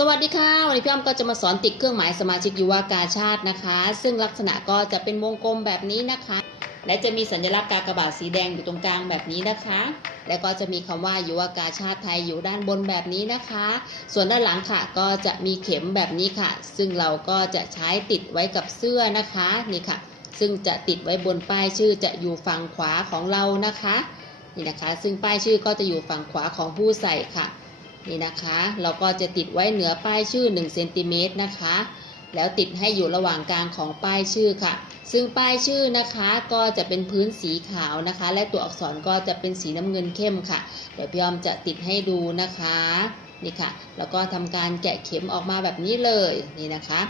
สวัสดีค่ะวันนี้พี่อ้อมก็จะมาสอนติดเครื่องหมายสมาชิกยุวากาชาตินะคะ ซึ่งลักษณะก็จะเป็นวงกลมแบบนี้นะคะ และจะมีสัญลักษณ์กากบาทสีแดงอยู่ตรงกลางแบบนี้นะคะ แล้วก็จะมีคำว่ายุวากาชาติไทยอยู่ด้านบนแบบนี้นะคะ ส่วนด้านหลังค่ะก็จะมีเข็มแบบนี้ค่ะ ซึ่งเราก็จะใช้ติดไว้กับเสื้อนะคะนี่ค่ะ ซึ่งจะติดไว้บนป้ายชื่อจะอยู่ฝั่งขวาของเรานะคะนี่นะคะ ซึ่งป้ายชื่อก็จะอยู่ฝั่งขวาของผู้ใส่ค่ะ นี่นะคะ เราก็จะติดไว้เหนือป้ายชื่อ1เซนติเมตรนะคะ แล้วติดให้อยู่ระหว่างกลางของป้ายชื่อค่ะ ซึ่งป้ายชื่อนะคะก็จะเป็นพื้นสีขาวนะคะ และตัวอักษรก็จะเป็นสีน้ำเงินเข้มค่ะ เดี๋ยวพี่ออมจะติดให้ดูนะคะนี่ค่ะ แล้วก็ทำการแกะเข็มออกมาแบบนี้เลยนี่นะคะ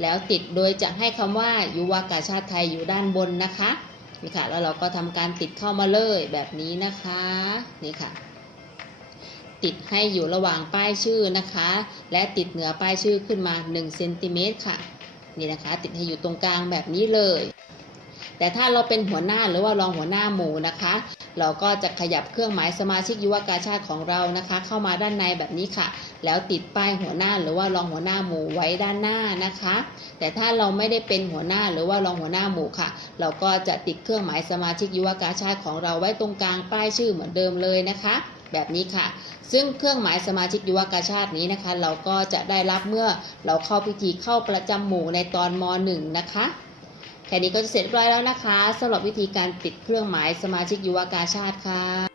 แล้วติดโดยจะให้คำว่ายุวากาชาติไทยอยู่ด้านบนนะคะนี่ค่ะ แล้วเราก็ทำการติดเข้ามาเลยแบบนี้นะคะนี่ค่ะ ติดให้อยู่ระหว่างป้ายชื่อนะคะ และติดเหนือป้ายชื่อขึ้นมา1เซนติเมตรค่ะนี่นะคะ ติดให้อยู่ตรงกลางแบบนี้เลย แต่ถ้าเราเป็นหัวหน้าหรือว่ารองหัวหน้าหมู่นะคะ เราก็จะขยับเครื่องหมายสมาชิกยุวกาชาติของเรานะคะ เข้ามาด้านในแบบนี้ค่ะ แล้วติดป้ายหัวหน้าหรือว่ารองหัวหน้าหมู่ไว้ด้านหน้านะคะ แต่ถ้าเราไม่ได้เป็นหัวหน้าหรือว่ารองหัวหน้าหมู่ค่ะ เราก็จะติดเครื่องหมายสมาชิกยุวกาชาติของเราไว้ตรงกลางป้ายชื่อเหมือนเดิมเลยนะคะ แบบนี้ค่ะ ซึ่งเครื่องหมายสมาชิกยุวกาชาตินี้นะคะ เราก็จะได้รับเมื่อเราเข้าพิธีเข้าประจำหมู่ในตอนม .1 นะคะแค่นี้ก็จะเสร็จเรียบร้อยแล้วนะคะสำหรับวิธีการติดเครื่องหมายสมาชิกยุวกาชาติค่ะ